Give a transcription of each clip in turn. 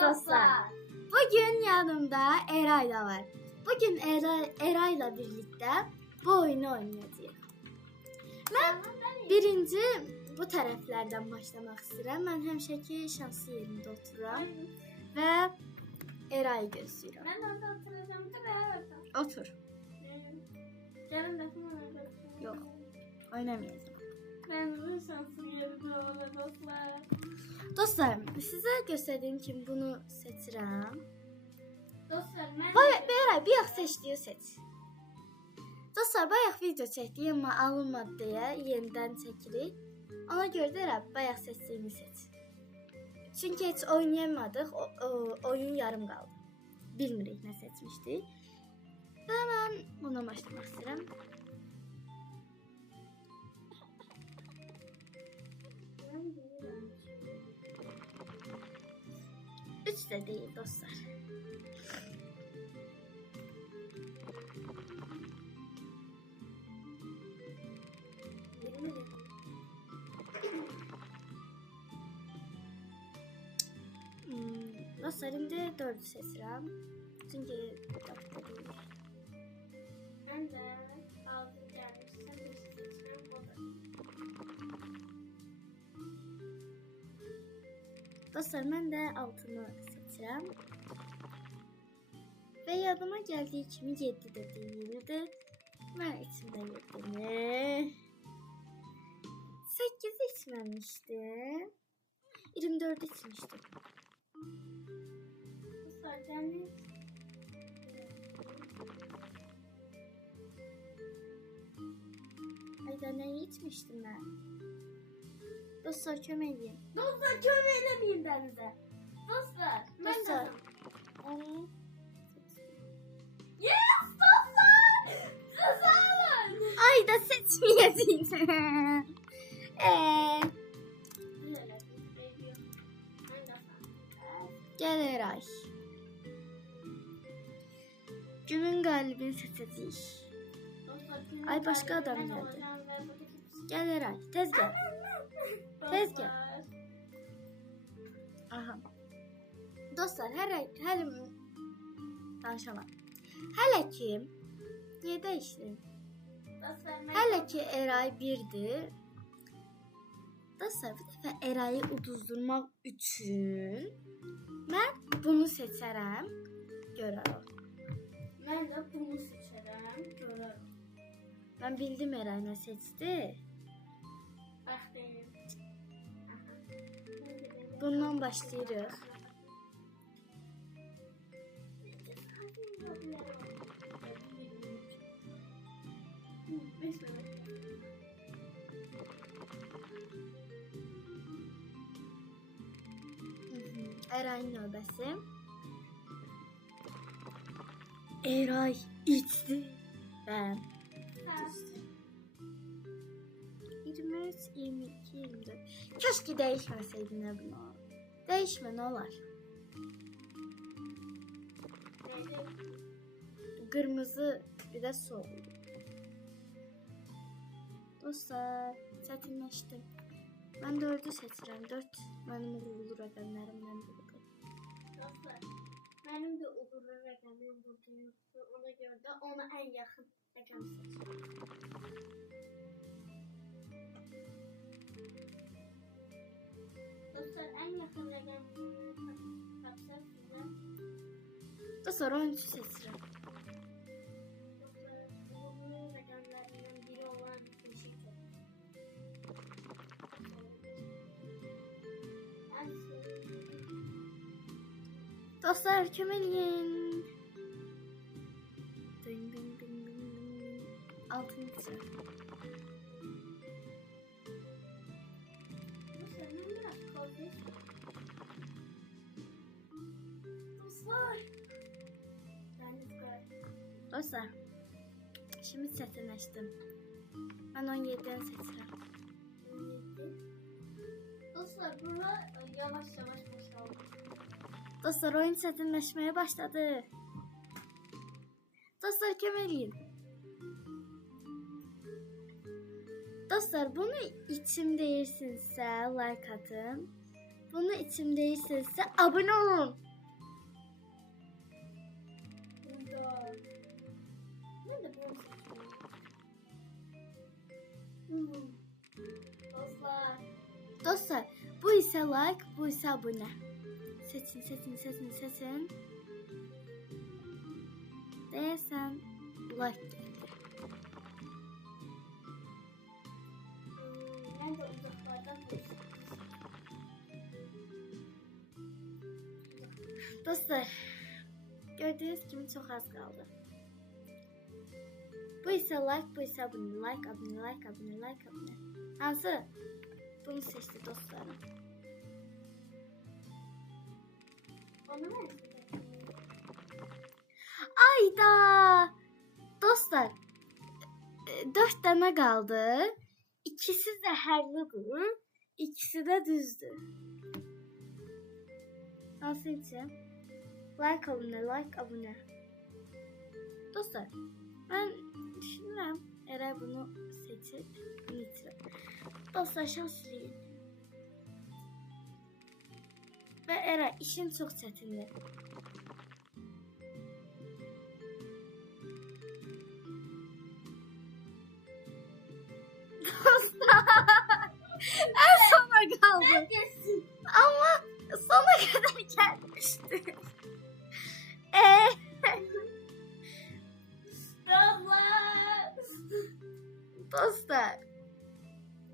dostlar. Bugün yanımda Eray da var. Bugün Eray'la birlikte bu oyunu oynayacağız. Ben birinci bu tərəflərdən başlamaq istəyirəm. Mən həmişəki şanslı yerimdə otururam və Eray'ı gözləyirəm. Ben orada oturacağım. Dur Otur. Canım lafını Yox, oynamayacağım. Ben bu şanslı yerimde olan dostlar. Dostlar, sizə göstərdiyim kimi bunu seçirəm. Dostlar ben... Eray, bir yax seçdiyi seç. Dostlar, bayaq video çəkdik, amma alınmadı deyə yenidən çəkirik. Ona görə də bayaq seçdiyimi seç. Çünki heç oynayamadıq, oyun yarım qaldı. Bilmirik nə seçmişdik. Və mən buna başlamaq istəyirəm. Üç də deyil dostlar. Dostlar, indi 4'ü seçirəm. Çünki 4'də deyil. Ben de altı gelmişsem bir seçeceğim. O da. Dostlar, mən də 6'nı seçirəm. Və yadıma gəldiyi kimi 7 də deyildi. Mən içimdə 7'ni. 8 içməmişdim. 24 içmişdim. Dostlar yani... Ayda nə içmişdim mən? Dostlar, kömək edin. Dostlar kömür eləmeyeyim denize. Dostlar. Ben Dostlar. de... Yes dostlar. Siz alın. Ayda seçməyəcəyim. Gəl Eray. Günün qalibini seçəcəyik. Ay, başqa adam gəldi. Gəl Eray, tez gəl. Tez gəl. Aha. Dostlar, hələ danışamam. Hələ ki, niyə dəyişdim? Hələ ki Eray 1'dir. Dostlar, bu dəfə Eray'ı uduzdurmaq üçün mən bunu seçərəm. Görərəm. Ben de bunu seçerim. Görürüm. Mən bildim Eray nə seçdi. Bak benim. Bundan başlayırıq. Eray'ın növbəsi. Eray içdi. Ben 23, 22, 24. Keşke değişmeseydin ne bunu. Değişme, ne olar? Kırmızı bir de sol. Dostlar, çətinləşdim. Ben 4'ü seçirəm. 4 mənim uğurlu rəqəmlərimdən biridir. Dostlar, benim de uğurlu rəqəmim burada yoxdur. Ona görə də ona en yakın rəqəm seçiyorum. Dostlar, en yakın rəqəm tapsaq sizə. Dostlar, 13'ü seçirəm. Dostlar, uğurlu rəqəmlərindən biri olan Beşiktaş. Dostlar, köməliyim. Ding ding ding ding ding. 6'ncı. Dostlar, ben biraz korkuyorum. Dostlar. Dostlar, şimdi çətinləşdim. Ben 17'den seçirəm. Dostlar, burada yavaş yavaş başlayalım. Dostlar, oyun çətinləşməyə başladı. Dostlar, köməliyim. Dostlar, bunu içim deyirsinizsə like atın. Bunu içim deyirsinizsə abunə olun. Dostlar. Dostlar, bu isə like, bu isə abunə. Seçin. Deyəsən like gəldi. Ben de uzaklardan dostlar. Dostlar, gördüyünüz kimi çox az qaldı. Bu isə like, bu isə abunə. Like, abunə. Hansı? Bunu seçdi dostlarım. Onu ver. Ayda! Dostlar, 4 dənə qaldı. İkisi zəhərlidir, ikisi də düzdür. Hansı için? Like abunə. Dostlar, mən düşünürəm, əgər bunu seçib, bunu itirəm. Dostlar, şans eləyin. Və əgər işin çox çətindir. En sona kaldı. Ama sona kadar gelmişti. Dostlar,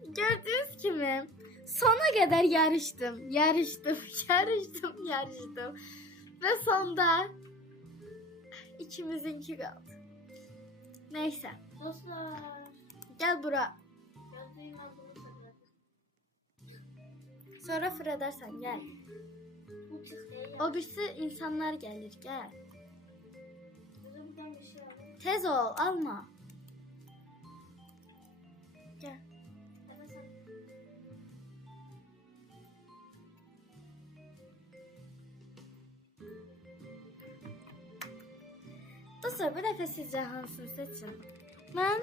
gördüğünüz gibi sona kadar yarıştım. Ve sonda ikimizinki kaldı. Neyse. Dostlar. Gel bura. Gözlüğüm ben bunu sakladım. Sonra fırladarsan gel. Bu çıktı. O birisi insanlar gelir gel. Burada bir tane bir şey var. Tez ol alma. Gel. Evet sen. Dostlar, bu dəfə sizcə hansını seçin? Mən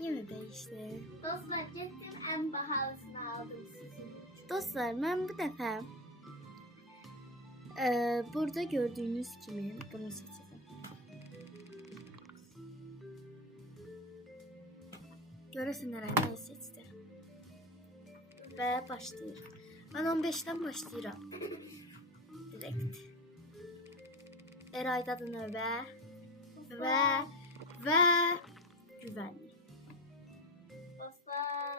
yine değiştim. Dostlar gittim en pahalısını aldım sizin için. Dostlar, mən bu dəfə burada gördüğünüz kimi bunu seçəcəm. Görəsən nə seçdi. Və başlayır. Mən 15-dən başlayıram. Direkt. Eraydadır növbə. Və güvənlik. Dostlar.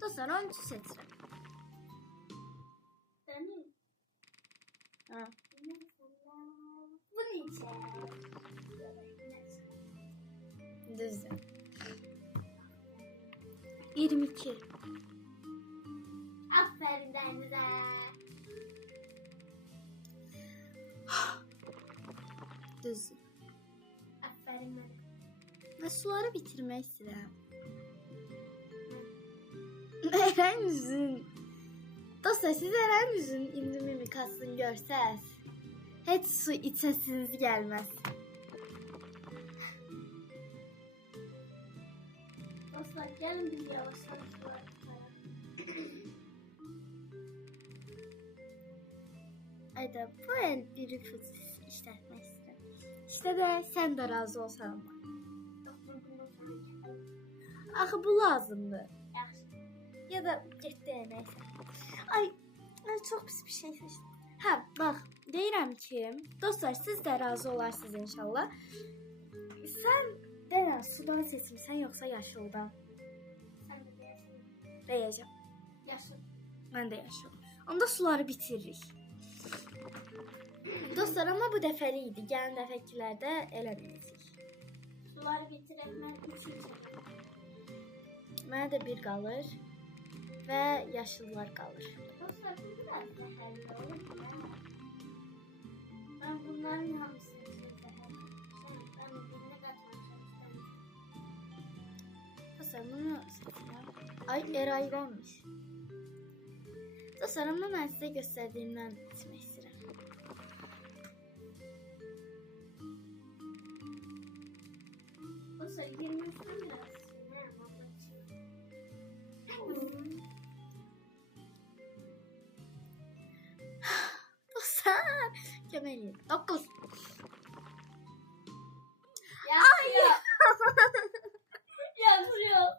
Dostlar, oyuncu seçirəm. Değil mi? Ha. Bu niçin? Düzdür. 22. Aferin Denize. Düzdür. Aferin bana. Və suları bitirmək istəyirəm. Eren üzün. Dostlar, siz Eren üzün indi mimikasını görsəz, heç su içəsiniz gəlməz. Dostlar gelin bir yavaştan suları tutalım. Ayda, bu el bir ipucu işlətmək istəyirəm. İşte də sən də razı olsan. Doktor bunu sana yapalım. Axı bu lazımdır. Yaxşı. Ya da getdi nəysə. Ay, çox pis bir şey seçdim. Hə, bax, deyirəm ki, dostlar, siz də razı olarsınız inşallah. Sən denən sudan seçmirsən yoxsa yaşıldan? Sen de diyorsun. Deyəcəm. Yaşlı. Mən də yaşıl. Onda suları bitiririk. Dostlar, amma bu dəfəli idi. Gələn dəfəkilərdə eləməyəcək. Suları bitirip ben 3 içerim. Mənə də bir qalır və yaşıllar qalır. Dostlar bu biraz zehirli olur mu? Ben bunların hamısını için zehirli. Ben birbirine katmak istedim. Dostlar, bunu seçirəm. Ay, Eray olmuş. Dostlar, amma mən sizə göstərdiyimdən içmək istəyirəm. Dostlar 23'ten biraz. Ne Dostlar, köməliyim. 9. Yaşıyor. Yaşıyor.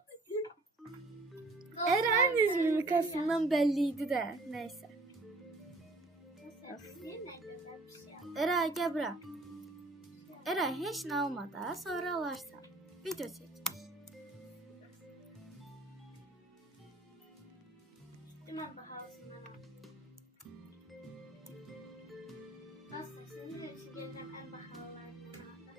mimikasından belliydi də. Neysə. Eray gəl bura. Eray heç nə alma da, sonra alarsan. Video çək. Mən bahalısından al. Dostlar, sizin de için geleceğim en bahalılarından aldım.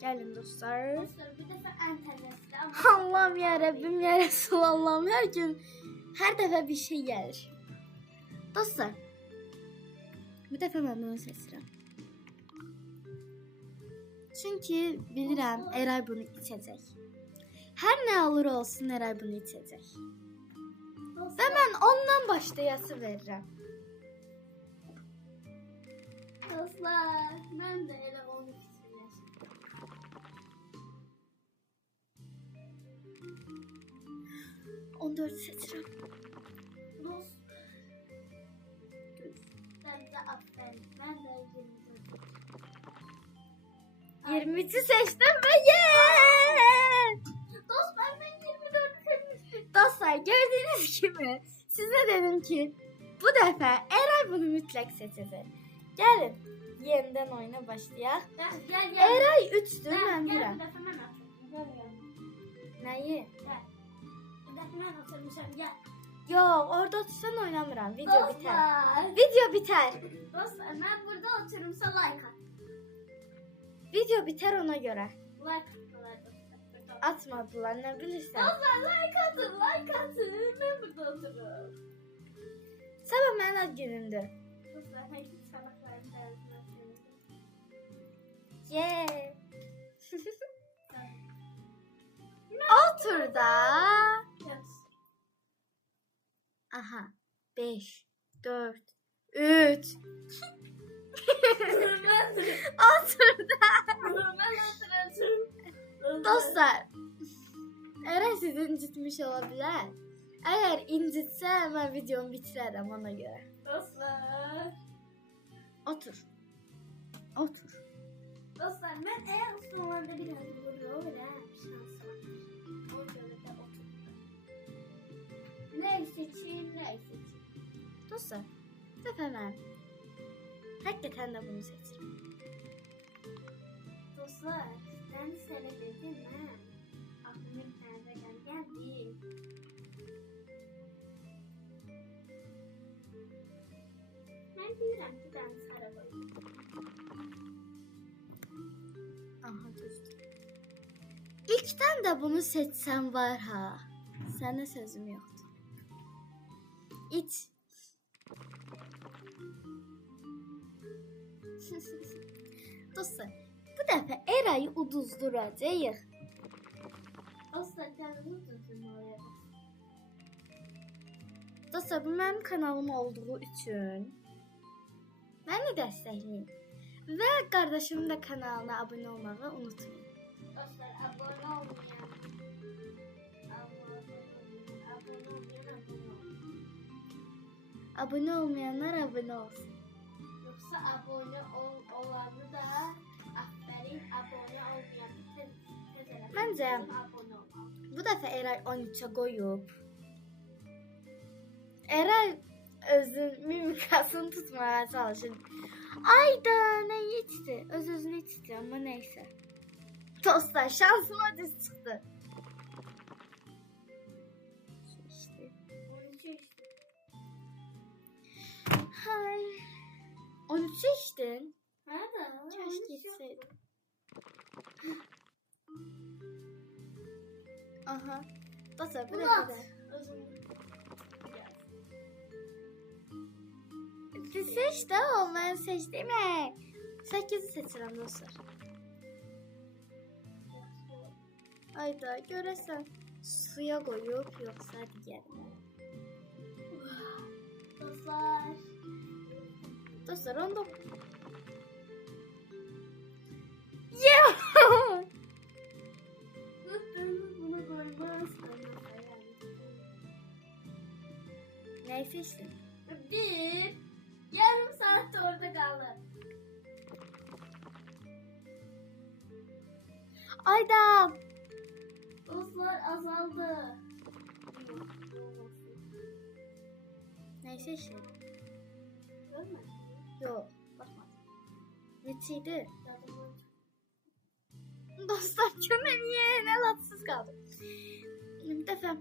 Gəlin dostlar. Dostlar, bu defa en tezesli ama... Allah'ım ya Rabbim ya Resulallah'ım, her gün her defa bir şey gelir. Dostlar, bu defa ben bunu seçirəm. Çünki bilirəm Eray bunu içəcək. Hər nə olur olsun Eray bunu içəcək. Və mən ondan başlayası verirəm. Dostlar, ben de elə onu fikirləşdim. Onu seçirəm. Dost. Ben de aferin. Ben de 23'ü seçtim ve yeah! Dost, ben 24'ü seçmiştim. Dostlar, gördüğünüz gibi size dedim ki bu defa Eray bunu mütləq seçəcək. Gəlin, yenidən oyuna başlayaq. Gel. Eray 3'dür, mən Gel, birəm. bir defa ben atayım. Gel. Nəyi? Gel. Bir defa ben atayım. Gel. Yox, orada tutsan oynamıram. Video biter. Dostlar. Video biter. Dostlar, ben burada oturumsa like at. Video biter ona göre. Like attılar dostlar. Burada. Atmadılar, ne bilirsən. Dostlar, like atın. Ben burada otururum. Sabah mənim ad günümdür. Dostlar, herkes sabahların dersini atıyoruz. Yeah. Otur da. Aha. 5, 4, 3. Otur da. Dostlar. Eray sizi incitmiş olabilir. Eğer incitse hemen videomu bitirərəm ona göre. Dostlar. Otur. Otur. Dostlar, ben eğer ustamanda biraz vuruyor ve şans var. O göre de otur. Ne seçeyim. Dostlar. Dəfə mən həqiqətən də bunu seçirəm. Dostlar, ben sana dedim ben. Aklıma bir tane de geldi. Ben bilirəm ki, ben sarı koyayım. Aha düzdür. İlkdən də bunu seçsəm var ha. Sənə sözüm yoxdur. İç. Dostlar, bu dəfə Erayı uduzduracağıq. Dostlar, kendini tutun oraya. Dostlar, bu mənim kanalım olduğu üçün məni dəstəkləyin. Və qardaşımın da kanalına abunə olmağı unutmayın. Dostlar, abone olmayan. Abunə olmayanlar abunə olsun. Yoksa abone olanı da aferin, abone olmayanı tez Məncə abone olmalı. bu dəfə Eray 13'ə qoyub. Eray özün mimikasını tutmaya çalışır. Ayda nə içdi? Öz-özünü içdi, amma neysə. Dostlar, şansıma düz çıxdı. İşte. 13 işte. Hay. 13'ü içdin. Nerede? Keşke içseydim. Aha. Dostlar, bu Bunu dəfə at. də. Siz seç də o, mən seçdim. 8'i seçirəm dostlar. Ayda görəsən suya qoyub yoxsa digərinə. Dostlar. Dostlar, onda yeah! Bunu koymaz. Nəyi seçdin? Bir. Yarım saat orada kaldı. Ayda Dostlar azaldı. Neyi seçtin? Görmedin mi? Yok, bakmadım. Neçiydi? Yadımdan Dostlar kömeliye ne latsız kaldım. Bir defa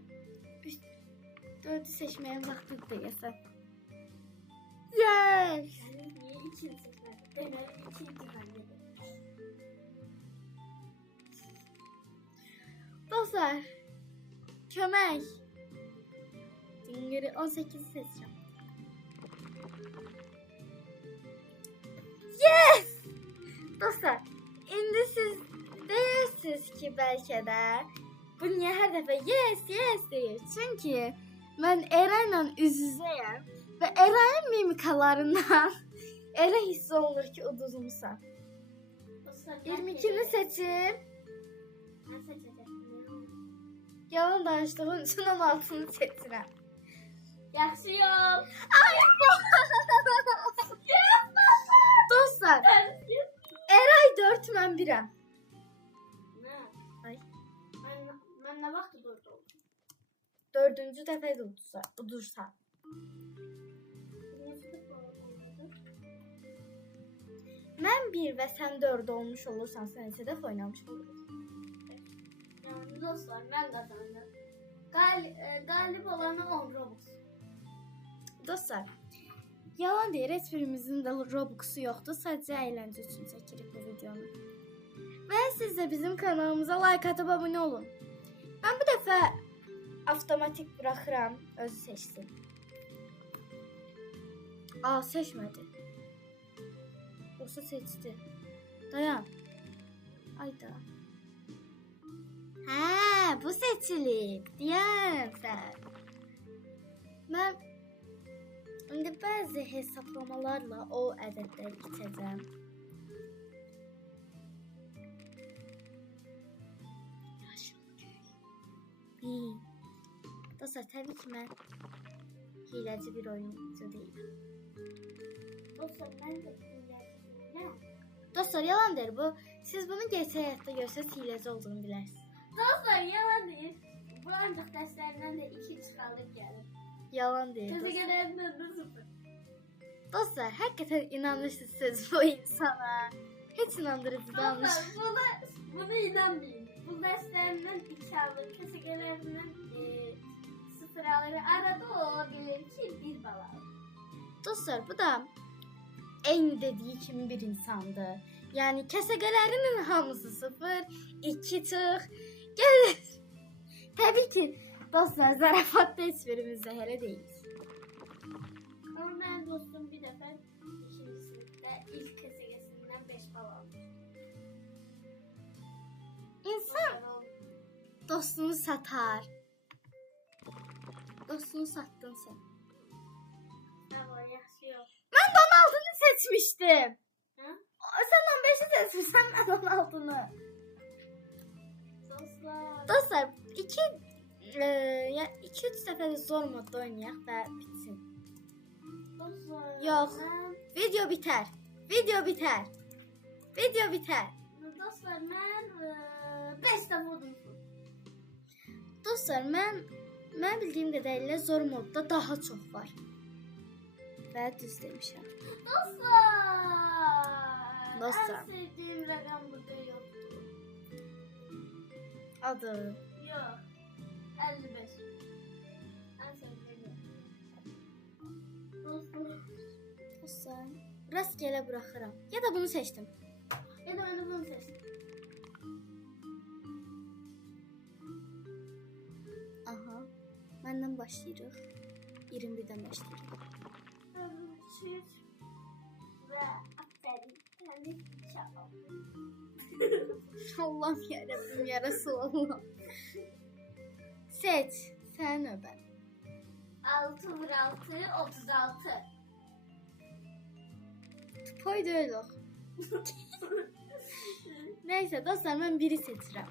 4'ü seçmeye vakti deyəsən. Yes! Sen niye ikinci seçmedin? Ben ikinci halledim. Dostlar, kömək. Dingiri 18 seçeceğim. Yes! Dostlar, indi siz deyirsiniz ki belki de bu niye her defa yes yes deyir? Çünkü ben Eren'le üz-üzəyəm ve Eren'in mimikalarından elə hiss olunur ki uduzmuşsan. 22'ni seçim. Ben seçeceğim. Yalan danışdığın üçün 16'nı seçirəm. Yaxşı yol. Ay dostlar, Eray 4, mən 1'əm. Ne? Ay. Ben ne vakti durdum? 4-cü dəfə udursan. Mən 1 və sən 4 olmuş olursan, sən isə də oynamış olursan. Yani dostlar ben kazandım. Galip olanı 10 Robux. Dostlar, yalan deyir, heç birimizin də Robux'u yoxdur. Sadəcə əyləncə üçün çəkirik bu videonu. Və siz də bizim kanalımıza like atıb abunə olun. Mən bu dəfə avtomatik buraxıram, özü seçsin. Aa, seçmədi. Yoxsa seçdi. Dayan. Ayda. Hə, bu seçilib. Deyən sən. Mən indi bəzi hesablamalarla o ədədləri itəcəm. Dostlar, təbii ki mən hiləcə bir oyuncu deyiləm. Dostlar ben de ne? Dostlar, yalan deyir bu. Siz bunu gerçək həyatda görsəz hiləcə olduğunu bilərsiniz. Dostlar yalan değil. Bu ancak derslerinden de 2 çıkardık yani. Yalan deyir. Dostlar. Gezegenlerinden de 0. Dostlar, həqiqətən inanırsınız bu insana. Heç inandırıcı danış. Dostlar buna inanmayın. Bu derslerinden 2 alır. Gezegenlerinden 0 alır. Arada olabilir ki 1 bal alır. Dostlar, bu da eyni dediği kimi bir insandı. Yani kəsəgələrinin hamısı 0, 2 çıx. Gəlir. Təbii ki, dostlar, zarafatda heç birimiz zəhərə deyilik. Ama ben dostum bir defa ikinci sınıfta ilk kesegesinden 5 bal almış. İnsan dostunu satar. Dostunu sattın sen. Tamam yaxşı yok. Ben de 16'nı seçmiştim. Ha? Sen 15'i seçmişsen ben 16'nı. Dostlar. Dostlar, 2-3 dəfə də zor modda oynayaq və bitsin. Dostlar. Yox. Ben, Video biter. Video biter. Video biter. dostlar ben 5 de vurdum. Dostlar, mən bildiyim qədərilə zor modda daha çox var. Və düz demişəm. Dostlar. Dostlar. En sevdiğim rakam burada yoktu. Adı. Yok. 55. En sevdiğim. Dostlar. Dostlar, rastgele buraxıram. Ya da bunu seçdim. Ya da ben de bunu seçtim. Aha. Məndən başlayırıq. 21'dən başlayırıq. Çiz ve aferin. Kendi çabam. Allah'ım yarabbim, yarası Allah. Seç. Sən növbən. 6 vur 6 36. Toy deyil o. Neyse dostlar, mən biri seçirəm.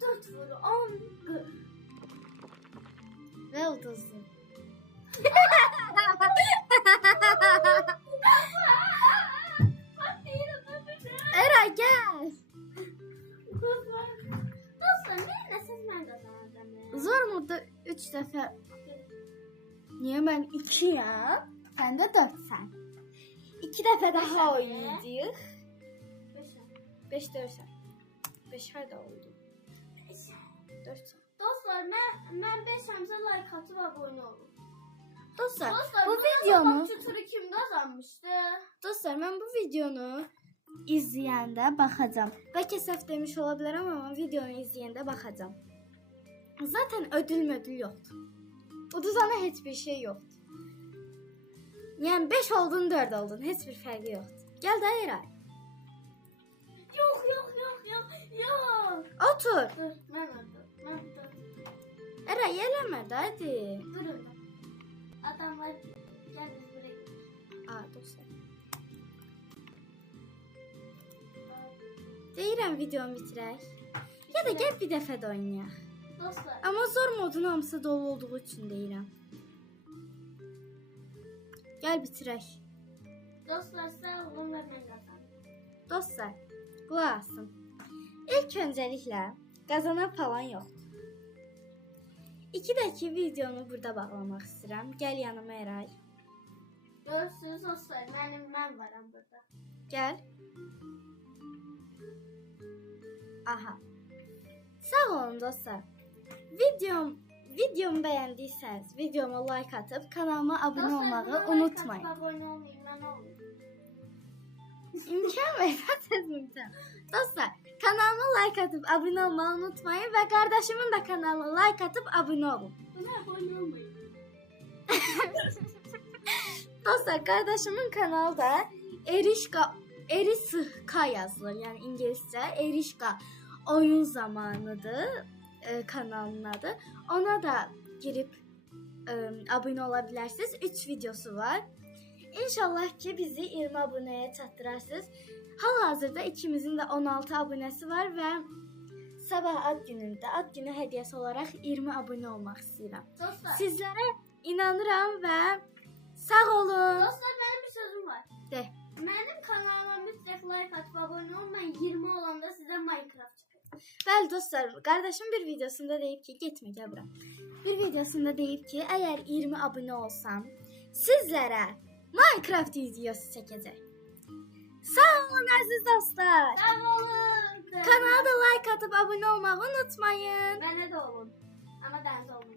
Dört vur 10. Və uduzdu. Eray, gəl. Dostlar 3 dəfə. Niyə mən 2-yəm? Sən də 4-sən. 2 dəfə daha oynayacağıq. 5 dörsən. 5 harda oldu? 4sən. Dostlar, mən 5-əmsə like atıb abunə olun. Dostlar, Dostlar, bu bu videonu turu kim qazanmışdı? Dostlar, mən bu videonu izləyəndə baxacağam. Bəlkə səhv demiş ola bilərəm, amma videonu izləyəndə baxacağam. Zaten ödül yoxdur. Uduzana heç bir şey yoxdur. Yəni 5 oldun, 4 oldun, heç bir fərqi yoxdur. Gəl də Eray. Yox. Otur. Dur, mən dur. Eray, eləmə də, hadi. Durun. Adamlar gəl biz buraya gidelim. Dostlar. Deyirəm videonu bitirək. Ya da gəl bir dəfə də oynayaq. Dostlar, Amma zor modun hamısı dolu olduğu üçün deyirəm. Gəl bitirək. dostlar sağ olun və mən qazandım. Dostlar, qulaq asın. İlk öncəliklə qazanan falan yoxdur. İkidəki videonu burada bağlamaq istəyirəm. Gəl yanıma Eray. Görürsünüz dostlar, mən varam burada. Gəl. Aha. Sağ olun dostlar. Videomu bəyəndiysəniz, videoma like atıb kanalıma abunə olmağı unutmayın. Dostlar, abunə olmayın, mən olmayım. İmkan verin. Dostlar, kanalıma like atıp abone olmayı unutmayın ve kardeşimin de kanalına like atıp abone olun. Buna abunə olmayın. Dostlar, kardeşimin kanalı da Erişka yazılır. Yani İngilizce Erişka oyun zamanıdır kanalının adı. Ona da girip abone olabilirsiniz. 3 videosu var. İnşallah ki bizi 20 aboneye çatdırarsınız. Hal-hazırda ikimizin de 16 abonəsi var və sabah ad günümdə, ad günü hədiyyəsi olaraq 20 abunə olmaq istəyirəm. Dostlar, Sizlərə inanıram və sağ olun. dostlar mənim bir sözüm var. De. Mənim kanalıma mütləq like atıb abunə olun. Mən 20 olanda sizə Minecraft çıxacaq. Bəli dostlar, qardaşım bir videosunda deyib ki, getmə gəl bura. Bir videosunda deyib ki, əgər 20 abunə olsam, sizlərə Minecraft videosu çəkəcək. Sağ olun əziz dostlar. Sağ olun. Kanala da like atıp abone olmayı unutmayın. Mənə də olun. Amma dənizə olmayın.